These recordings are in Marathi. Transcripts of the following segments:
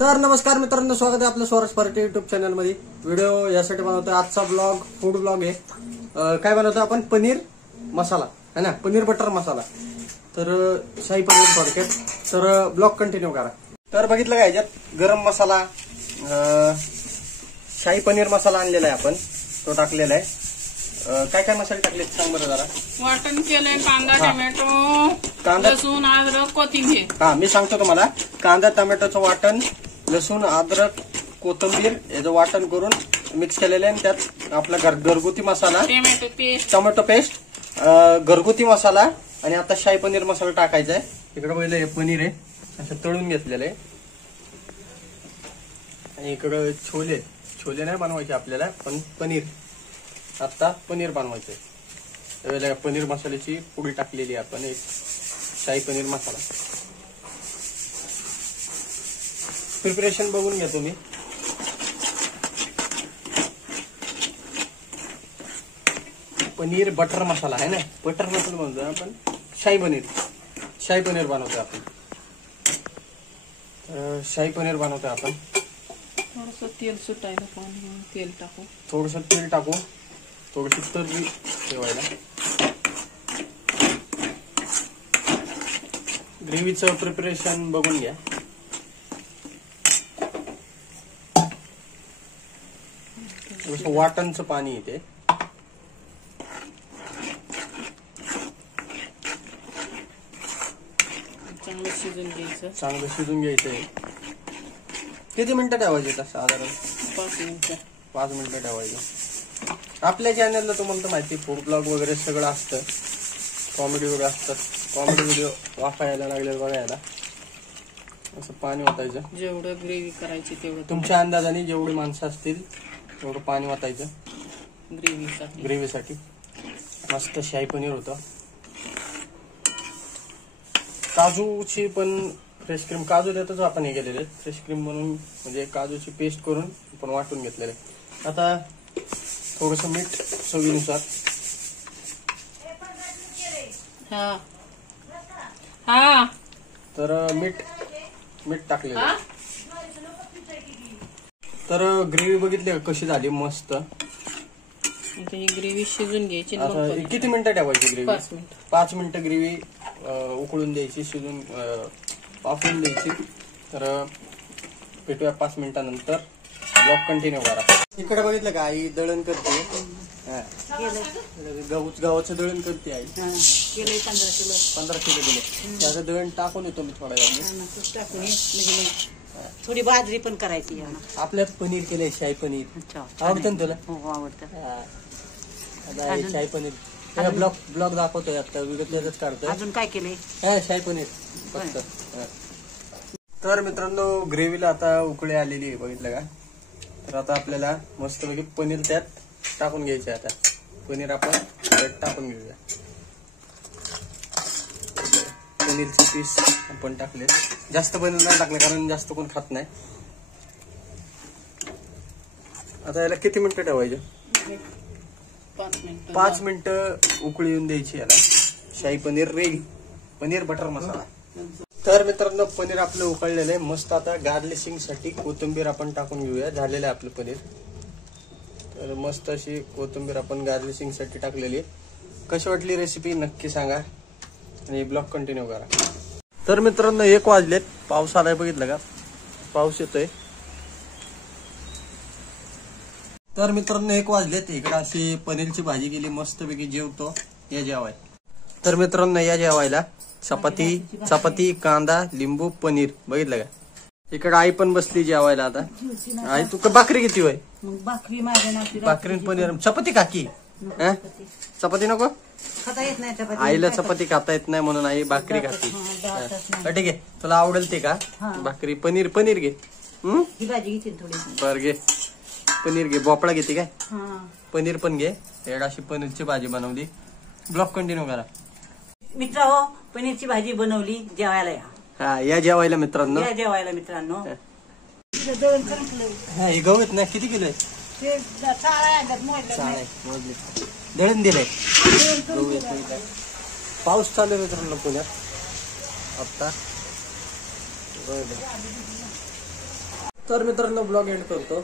तर नमस्कार मित्रांनो, स्वागत आहे आपलं स्वराज पार्टी युट्यूब चॅनल मध्ये। व्हिडिओ यासाठी बनवतोय, आजचा ब्लॉग फूड ब्लॉग आहे। काय बनवतो आपण? पनीर मसाला है ना, पनीर बटर मसाला। तर शाही पनीर थोडक्यात। तर ब्लॉग कंटिन्यू करा। तर बघितलं का, याच्यात गरम मसाला, शाही पनीर मसाला आणलेला आहे आपण, तो टाकलेला आहे। काय काय मसाले टाकले सांग बरं जरा। वाटण केलंय, कांदा टोमॅटो, लसूण अद्रक कोथिंबीर। हा, मी सांगतो तुम्हाला। कांदा टोमॅटोचं वाटण, लसूण अद्रक कोथिंबीर याचं वाटण करून मिक्स केलेलं आहे। त्यात आपला घरगुती मसाला, टोमॅटो पेस्ट, घरगुती मसाला आणि आता शाही पनीर मसाला टाकायचा आहे। इकडे पहिले पनीर आहे, असं तळून घेतलेलं आहे। आणि इकडं छोले नाही बनवायचे आपल्याला, पण पनीर आता पनीर बनवायचंय। त्यावेळेला पनीर मसाल्याची पुडी टाकलेली आहे आपण, एक शाही पनीर मसाला। प्रिपरेशन बघून घ्या तुम्ही। पनीर बटर मसाला आहे ना, बटर मसाला बनवतो आपण। शाही पनीर बनवतो आपण। शाही पनीर बनवतो आपण। थोडस तेल सुटायला पाणी, तेल टाकू, थोडस तेल टाकू, थोडीशी तर्री ठेवायला। ग्रेव्हीचं प्रिपरेशन बघून घ्या। वाटणचं पाणी येते, चांगलं शिजून घ्यायचंय। किती मिनिटं ठेवायचे? साधारण 5 मिनिटं ठेवायचं। आपल्या चॅनलला तुम्हाला तर माहिती, फूड ब्लॉग वगैरे सगळं असतं, कॉमेडी वगैरे असतात। कॉमेडी व्हिडिओ वाफायला लागले बघायला। असं पाणी ओतायचं, जेवढं ग्रेव्ही करायची तेवढं तुमच्या अंदाजाने जेवढी माणसं असतील तेवढं पाणी ओतायचं ग्रेव्हीसाठी। मस्त शाही पनीर होतं। काजूची पण फ्रेश क्रीम, काजू देतच आपण हे केलेले फ्रेश क्रीम म्हणून, म्हणजे काजूची पेस्ट करून आपण वाटून घेतलेले। आता थोडस मीठ चवीनुसार। तर मीठ टाकलेलं। तर ग्रेव्ही बघितली कशी झाली, मस्त। ग्रेव्ही शिजून घ्यायची। आता किती मिनिटं ठेवायची ग्रेव्ही? 5 मिनिटं ग्रेव्ही उकळून द्यायची, शिजून वाफवून द्यायची। तर भेटूया 5 मिनिटानंतर। ब्लॉग कंटिन्यू करा। इकडे बघितलं का, आई दळण करते। गव्हाचं दळण करते आई। 15 किलो दिले। त्याचं दळण टाकून येतो मी थोड्या वेळाने। थोडी बाजरी पण करायची। आपल्यात पनीर केलंय, शाही पनीर आवडतं ना तुला? हो, आवडतं। शाही पनीर ब्लॉग दाखवतोय आता, व्हिडिओ त्याच काढतोय। अजून काय केलंय? शाही पनीर फक्त। तर मित्रांनो, ग्रेव्हीला आता उकळी आलेली आहे, बघितलं का? तर आता आपल्याला मस्तपैकी पनीर त्यात टाकून घ्यायचे। आता पनीर आपण त्यात टाकून घेऊया। पनीरचे पीस आपण टाकले, जास्त पनीर नाही टाकले कारण जास्त कोण खात नाही। आता याला किती मिनिटं ठेवायचे? 5 मिनिटं उकळी येऊन द्यायची याला। शाही पनीर रेडी, पनीर बटर मसाला। तर मित्रांनो, पनीर आपलं उकळलेलं आहे मस्त। आता गार्निशिंग साठी कोथिंबीर आपण टाकून घेऊया। झालेलं आहे आपलं पनीर। तर मस्त अशी कोथिंबीर आपण गार्निशिंग साठी टाकलेली आहे। कशी वाटली रेसिपी नक्की सांगा आणि ब्लॉग कंटिन्यू करा। तर मित्रांनो, 1 वाजलेत, पाऊस आलाय, बघितलं का? पाऊस येतोय। तर मित्रांनो, 1 वाजलेत, इकडे अशी पनीरची भाजी केली मस्तपैकी। जेवतो, या जेवाय। तर मित्रांनो, या जेवायला चपाती, कांदा, लिंबू, पनीर, बघितलं का? इकडे आई पण बसली जेवायला। आता आई, तू भाकरी किती होय? भाकरी पनीर, चपाती काकी? चपाती नको खाता येत नाही, आईला चपाती खाता येत नाही म्हणून आई भाकरी खाते। ठीक आहे, तुला आवडेल ते का भाकरी? पनीर घे। भाजी घेते थोडी। बर घे, पनीर घे। भोपळा घेते काय? पनीर पण घे। अशी पनीरची भाजी बनवली। ब्लॉग कंटिन्यू करा। मित्र हो, पनीरची भाजी बनवली, जेवायला या। हा, या जेवायला मित्रांनो। या जेवायला मित्रांनो। हे गहू आहेत ना, किती किलो आहे? दळण दिलंय। पाऊस चालू आहे मित्रांनो पुण्यात आता। तर मित्रांनो ब्लॉग एंड करतो.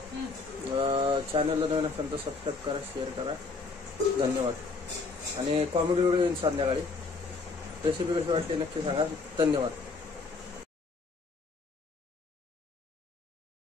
चॅनलला नवीन असेल तर सबस्क्राईब करा, शेअर करा. धन्यवाद. आणि कॉमेडी व्हिडिओ येईल संध्याकाळी. रेसिपी कशी वाटली नक्की सांगा. धन्यवाद.